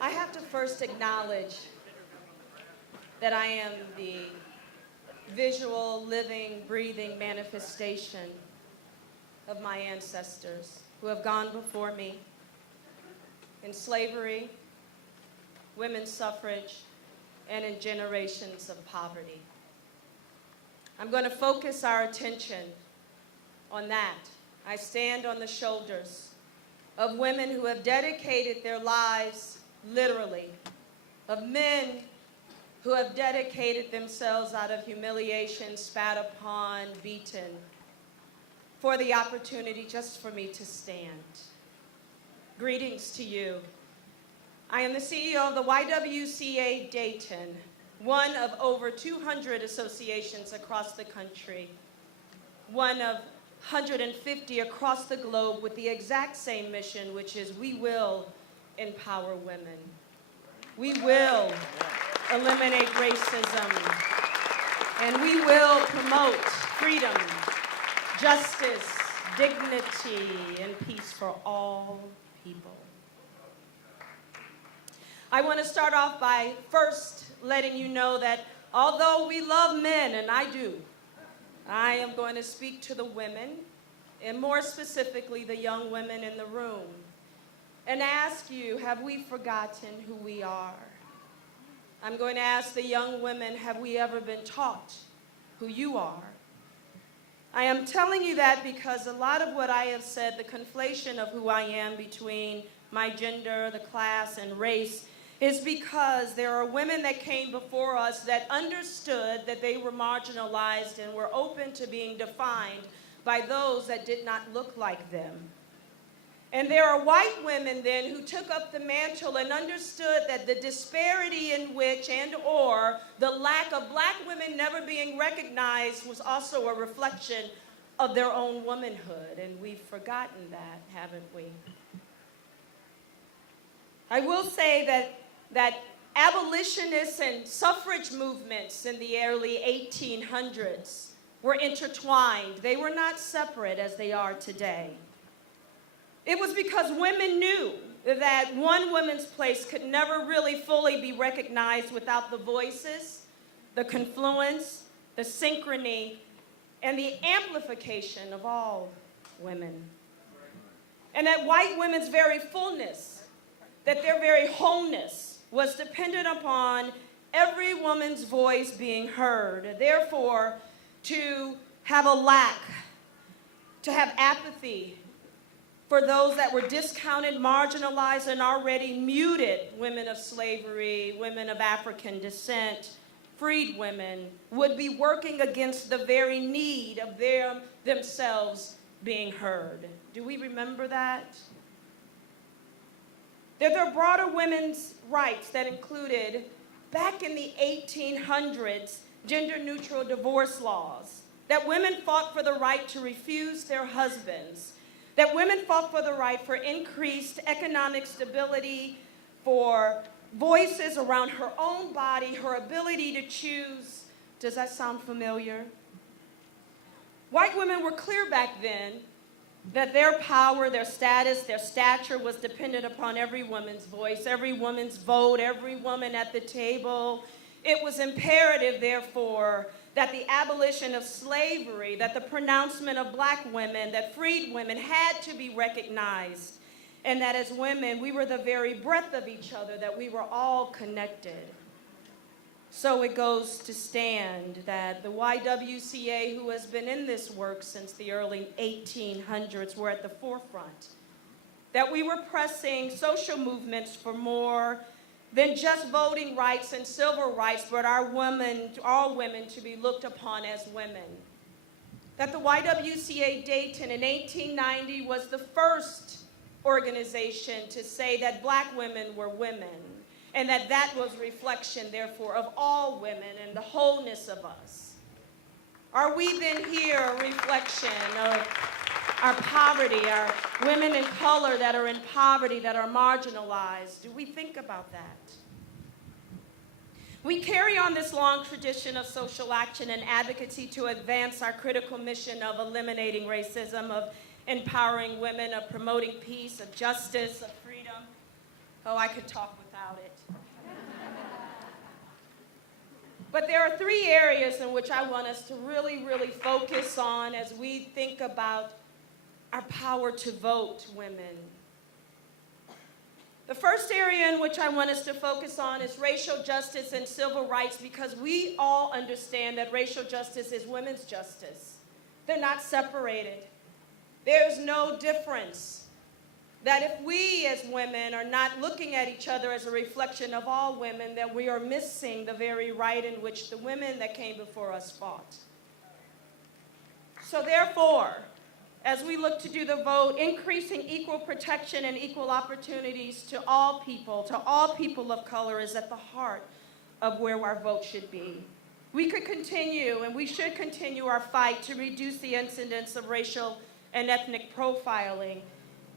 I have to first acknowledge that I am the visual, living, breathing manifestation of my ancestors who have gone before me in slavery, women's suffrage, and in generations of poverty. I'm going to focus our attention on that. I stand on the shoulders of women who have dedicated their lives literally, of men who have dedicated themselves out of humiliation, spat upon, beaten, for the opportunity just for me to stand. Greetings to you. I am the CEO of the YWCA Dayton, one of over 200 associations across the country, one of 150 across the globe with the exact same mission, which is we will empower women. We will eliminate racism, and we will promote freedom, justice, dignity, and peace for all people. I want to start off by first letting you know that although we love men, and I do, I am going to speak to the women, and more specifically the young women in the room, and ask you, have we forgotten who we are? I'm going to ask the young women, have we ever been taught who you are? I am telling you that because a lot of what I have said, the conflation of who I am between my gender, the class, and race, is because there are women that came before us that understood that they were marginalized and were open to being defined by those that did not look like them. And there are white women then who took up the mantle and understood that the disparity in which or the lack of black women never being recognized was also a reflection of their own womanhood. And we've forgotten that, haven't we? I will say that abolitionists and suffrage movements in the early 1800s were intertwined. They were not separate as they are today. It was because women knew that one woman's place could never really fully be recognized without the voices, the confluence, the synchrony, and the amplification of all women. And that white women's very fullness, that their very wholeness was dependent upon every woman's voice being heard. Therefore, to have a lack, to have apathy, for those that were discounted, marginalized, and already muted, women of slavery, women of African descent, freed women, would be working against the very need of themselves being heard. Do we remember that? There are broader women's rights that included, back in the 1800s, gender-neutral divorce laws, that women fought for the right to refuse their husbands, that women fought for the right for increased economic stability, for voices around her own body, her ability to choose. Does that sound familiar? White women were clear back then that their power, their status, their stature was dependent upon every woman's voice, every woman's vote, every woman at the table. It was imperative, therefore, that the abolition of slavery, that the pronouncement of black women, that freed women had to be recognized, and that as women, we were the very breath of each other, that we were all connected. So it goes to stand that the YWCA, who has been in this work since the early 1800s, were at the forefront, that we were pressing social movements for more than just voting rights and civil rights, but all women to be looked upon as women. That the YWCA Dayton in 1890 was the first organization to say that black women were women, and that was reflection, therefore, of all women and the wholeness of us. Are we then here a reflection of our poverty, our women in color that are in poverty, that are marginalized? Do we think about that? We carry on this long tradition of social action and advocacy to advance our critical mission of eliminating racism, of empowering women, of promoting peace, of justice, of freedom, Oh, I could talk without it. But there are three areas in which I want us to really, really focus on as we think about our power to vote, women. The first area in which I want us to focus on is racial justice and civil rights, because we all understand that racial justice is women's justice. They're not separated. There's no difference. That if we as women are not looking at each other as a reflection of all women, that we are missing the very right in which the women that came before us fought. So therefore, as we look to do the vote, increasing equal protection and equal opportunities to all people of color, is at the heart of where our vote should be. We could continue, and we should continue our fight to reduce the incidence of racial and ethnic profiling,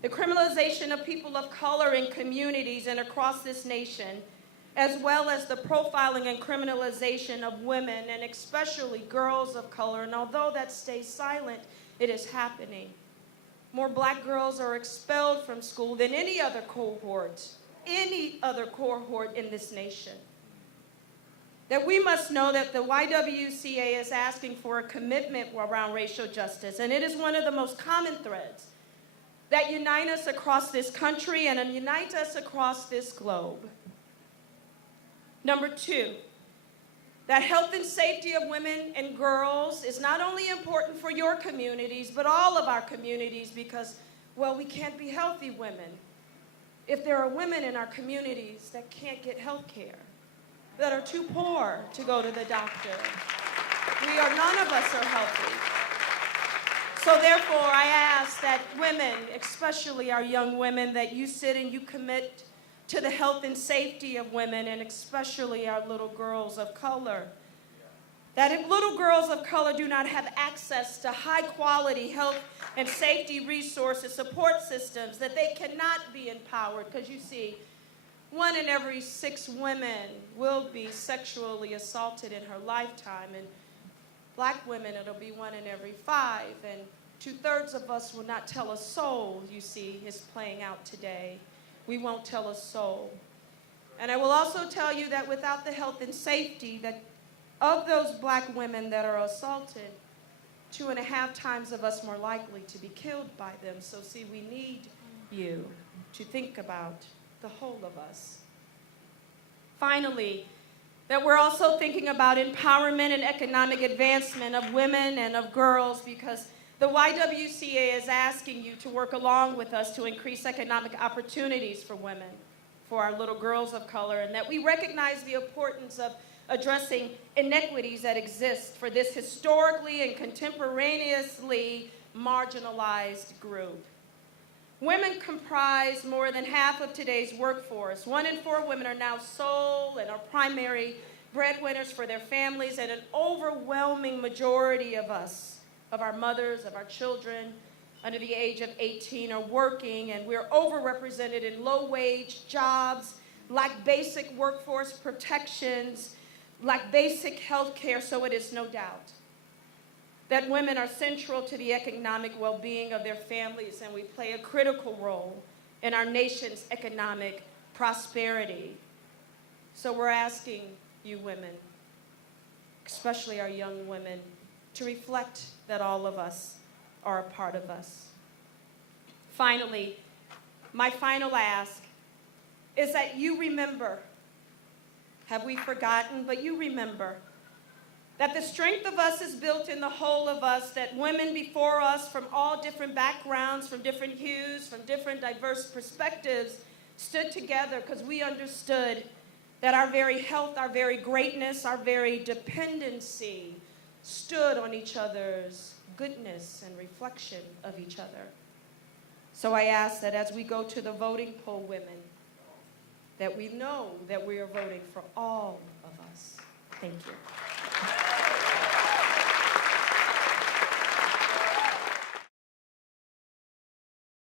the criminalization of people of color in communities and across this nation, as well as the profiling and criminalization of women, and especially girls of color. And although that stays silent, it is happening. More black girls are expelled from school than any other cohort in this nation. That we must know that the YWCA is asking for a commitment around racial justice, and it is one of the most common threads that unite us across this country and unite us across this globe. Number two, that health and safety of women and girls is not only important for your communities, but all of our communities, because, well, we can't be healthy women if there are women in our communities that can't get health care, that are too poor to go to the doctor. None of us are healthy. So therefore, I ask that women, especially our young women, that you sit and you commit to the health and safety of women, and especially our little girls of color. That if little girls of color do not have access to high-quality health and safety resources, support systems, that they cannot be empowered. Because you see, 1 in every 6 women will be sexually assaulted in her lifetime, and black women, it'll be 1 in every 5, and 2/3 of us will not tell a soul, you see, is playing out today. We won't tell a soul. And I will also tell you that without the health and safety, that of those black women that are assaulted, 2.5 times of us more likely to be killed by them. So see, we need you to think about the whole of us. Finally, that we're also thinking about empowerment and economic advancement of women and of girls, because the YWCA is asking you to work along with us to increase economic opportunities for women, for our little girls of color, and that we recognize the importance of addressing inequities that exist for this historically and contemporaneously marginalized group. Women comprise more than half of today's workforce. 1 in 4 women are now sole and are primary breadwinners for their families, and an overwhelming majority of us, of our mothers, of our children under the age of 18 are working, and we're overrepresented in low-wage jobs, lack basic workforce protections, lack basic health care. So it is no doubt that women are central to the economic well-being of their families, and we play a critical role in our nation's economic prosperity. So we're asking you women, especially our young women, to reflect that all of us are a part of us. Finally, my final ask is that you remember, have we forgotten, but you remember, that the strength of us is built in the whole of us, that women before us from all different backgrounds, from different hues, from different diverse perspectives, stood together because we understood that our very health, our very greatness, our very dependency stood on each other's goodness and reflection of each other. So I ask that as we go to the voting poll, women, that we know that we are voting for all of us. Thank you.